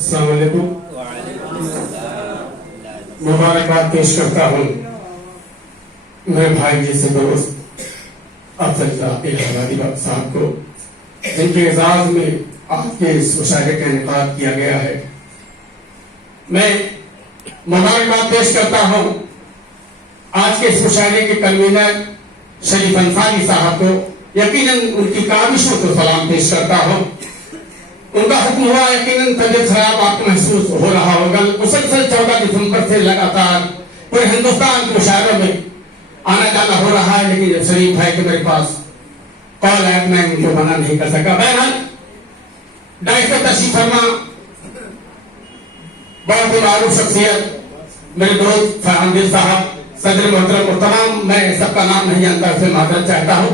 अस्सलाम वालेकुम। मुबारकबाद पेश करता हूँ मेरे भाई जैसे दोस्त अफजल साहब को, जिनके एजाज में आज के इस मुशायरे का इनेकाद किया गया है। मैं मुबारकबाद पेश करता हूँ आज के इस मुशायरे के कन्वीनर शरीफ अंसारी साहब को। यकीनन उनकी काविशों को सलाम पेश करता हूँ। उनका हुक्म हुआ, यकीनन तबियत खराब आपको महसूस हो रहा होगा। मुसलसल 14 दिसंबर से लगातार पूरे हिंदुस्तान के मुशायरों में आना जाना हो रहा है, लेकिन जब शरीफ भाई के मेरे पास कॉल है मैं उनको मना नहीं कर सका। बहरहाल डायरेक्टर तशरीफ फरमा, बहुत ही मारूफ शख्सियत मेरे दोस्त फरहान दिल साहब, सदर मोहतरम और तमाम, मैं सबका नाम नहीं जानता, उससे माजरत चाहता हूँ।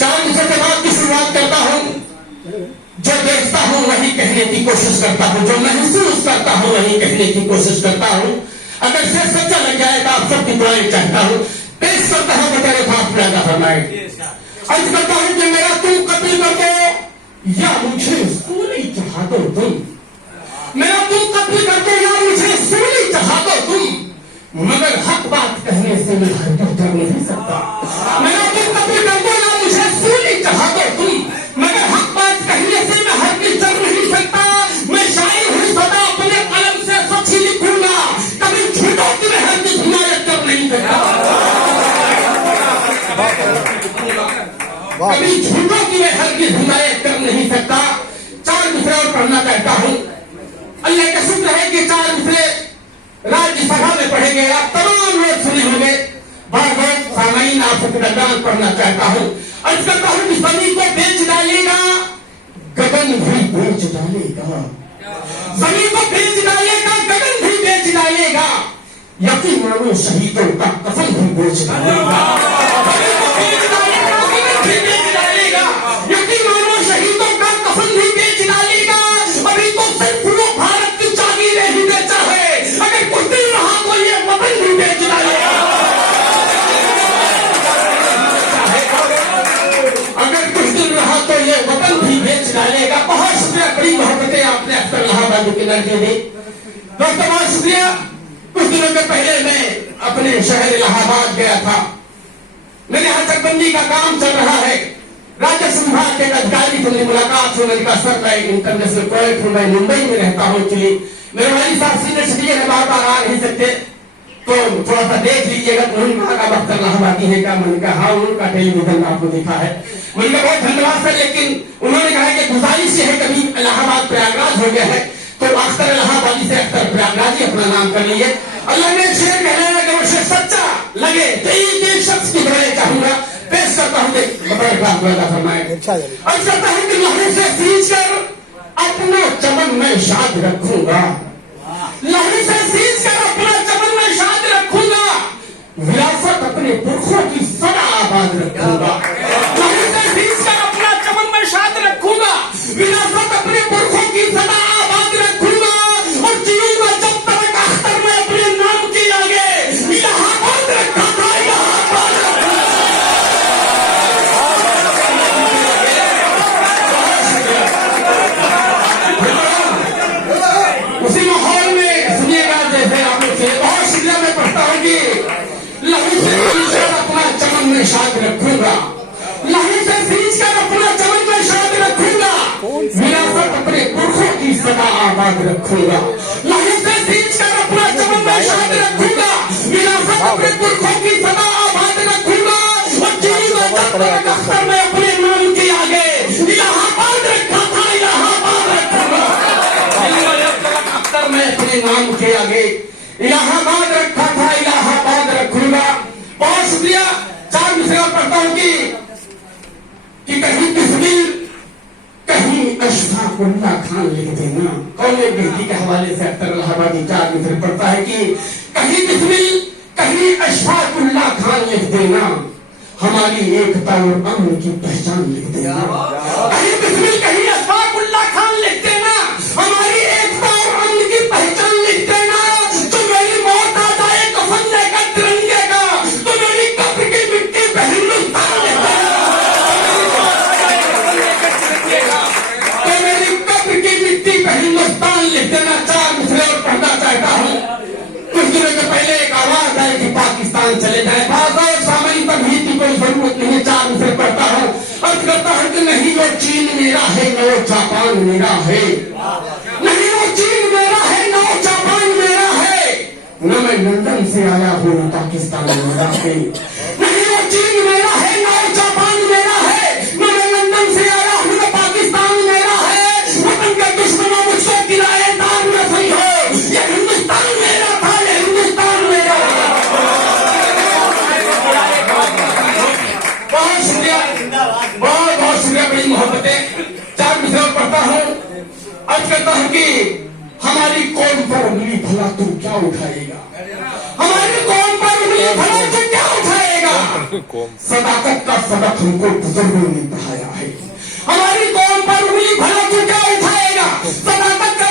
4 दूसरे के बाद की शुरुआत करता हूँ। जो देखता हूँ वही कहने की कोशिश करता हूँ, जो महसूस करता हूँ वही कहने की कोशिश करता हूँ। अगर से सच्चा लग जाए तो आप सबकी दुआएं चाहता हूँ। पेश करता हूँ कि तेरे पास पैदा फरमाए। अर्ज करता हूँ कि मेरा तुम कत्ल कर दो या मुझे सूली चढ़ा दो तुम, मेरा तुम कत्ल कर दो या मुझे सूली चढ़ा दो तुम, मगर हक बात कहने से मैं हरगिज़ डर नहीं सकता। मेरा तुम कत्ल कर दो या मुझे सूली चढ़ा दो तुम, मगर हक बात कहने से मैं हरगिज़ डर नहीं सकता। मैं शायर हूँ सदा अपने कलम से सच ही लिखूंगा, कभी झूठों की मैं हरगिज़ हिमायत कर नहीं सकता। कभी झूठों की मैं हरगिज़ हिमायत कर नहीं सकता। 4 मिसरे और पढ़ना चाहता हूँ। अल्लाह का शुक्र है कि 4 मिसरे राज्यसभा में पढ़े गए, आप तमाम लोग सुने होंगे। बहुत सामाइन आपके दरमियान पढ़ना चाहता हूँ। अर्ज करता हूँ कि जमीन को बेच डालेगा, गगन भी बेच डालेगा, जमीन को बेच डालेगा, गगन भी बेच डालेगा, यकीन मानो शहीदों का कफन भी बेच डालेगा। जमीन को बेच डालेगा, गगन भी बेच डालेगा, यकीन मानो शहीदों का कफन भी बेच डालेगा। अभी तो सिर्फ लोग भारत की चाबी नहीं बेचा है, अगर कुछ दिन रहा तो ये वतन भी बेच डालेगा। अगर कुछ दिन रहा तो ये वतन भी बेच डालेगा। बहुत शुक्रिया, बड़ी मोहब्बतें आपने अख्तर इलाहाबाद के लड़के दी। दोस्तों बहुत शुक्रिया। कुछ दिनों के पहले मैं अपने शहर इलाहाबाद गया था। मेरे यहाँ चकबंदी का काम चल रहा है। राजस्व विभाग के अधिकारी से मेरी मुलाकात हुई। मैंने कहा सर मैं इंटरनेशनल प्रोजेक्ट हूँ, मैं मुंबई में रहता हूँ, एक्चुअली मेरे वाली साहब सीनियर सिटीजन है, बार बार आ नहीं सकते, तो थोड़ा सा देख लीजिएगा। तो उन्होंने कहा का वक्त इलाहाबादी है क्या? मैंने कहा हाँ, उनका टेलीविजन आपको दिखा है। मैंने कहा बहुत धन्यवाद सर, लेकिन उन्होंने कहा कि गुजारिश है कभी इलाहाबाद प्रयागराज हो गया है तो अख्तर इलाहाबादी से अख्तर प्रयागराजी अपना नाम कर लीजिए। अल्लाह ने शेर कहना है कि वो शेर सच्चा लगे तो एक शख्स की दुआएं चाहूंगा। पेश करता हूँ फरमाए। अर्ज करता हूँ कि लहू से सींच कर अपना चमन में शाद रखूंगा, लहू से सींच कर अपना चमन में शाद रखूंगा, विरासत अपने पुरखों की सदा आबाद रखूंगा। लहू से सींच कर अपना चमन में शाद रखूंगा, विरासत अपने पुरखों की सदा आबाद रखूंगा, और जीऊंगा जब तक अख्तर में अपने नाम के आगे इलाहाबाद रखा था, इलाहाबाद उसी माहौल में सुनिएगा जैसे आप लोग से। बहुत शुक्रिया। मैं पढ़ता हूँ कि लहू से सींच कर अपना चमन में शाद रखूंगा, लहू से सींच कर अपना चमन में शाद रखूंगा, विरासत अपने पुरखों की सदा आबाद रखूंगा, लहू से सींच कर अपना चमन में शाद रखूंगा, विरासत अपने पुरखों की सदा आबाद रखूंगा, और जीऊंगा जब तक अख्तर में अपने नाम के आगे इलाहाबाद रखा था, इलाहाबाद रखूंगा। अख्तर में अपने नाम के आगे इलाहाबाद रखा था, इलाहाबाद रखूंगा। बहुत शुक्रिया। 4 मिसरे पढ़ता हूँ कि कहीं बिस्मिल कहीं अशफाकुल्लाह खान लिख देना। कौन एक बेटी के हवाले से अख्तर इलाहाबादी 4 मिसरे पढ़ता है कि कहीं बिस्मिल कहीं अशफाकुल्लाह खान लिख देना, हमारी एकता और अमन की पहचान लिख देना। कहीं बिस्मिल कहीं अशफाकुल्लाह खान लिख देना, हमारी एकता और अमन की पहचान लिख देना। तो मेरी मौत आ जाए कफन लेकर तिरंगे का, तो मेरी कब्र की मिट्टी पे हिंदुस्तान लिख देना, तो मेरी कब्र की मिट्टी पे हिंदुस्तान पाकिस्तान लिख देना, 4 मिसरे और पढ़ना चाहता हूँ। कुछ दिनों के पहले एक आवाज आई कि पाकिस्तान चले जाए। बाजार सामने तभी की कोई जरूरत नहीं, 4 मिसरे पढ़ता हूँ। अर्थ करता हूँ कि नहीं वो चीन मेरा है, न वो जापान मेरा है, नहीं वो चीन मेरा है, न वो जापान मेरा है, न मैं लंदन से आया हूँ, न पाकिस्तान मेरा है, नहीं वो चीन मेरा है, न वो जापान मेरा है, न मैं लंदन से आया हूँ, न पाकिस्तान मेरा है। वतन के दुश्मनों मुझको किराएदार न समझो, ये हिंदुस्तान मेरा था, ये हिंदुस्तान मेरा। बहुत शुक्रिया, बहुत बहुत शुक्रिया, बड़ी मोहब्बतें। 4 मिसरे पढ़ता हूँ। अर्ज करता हूँ कि हमारी कौम पर उंगली भला तू क्या उठाएगा, हमारी कौम पर उंगली भला तू क्या उठाएगा। सदाकत का सबक हमको बुजुर्गों ने पढ़ाया है, हमारी कौम पर उंगली भला तू क्या उठाएगा। सदाकत का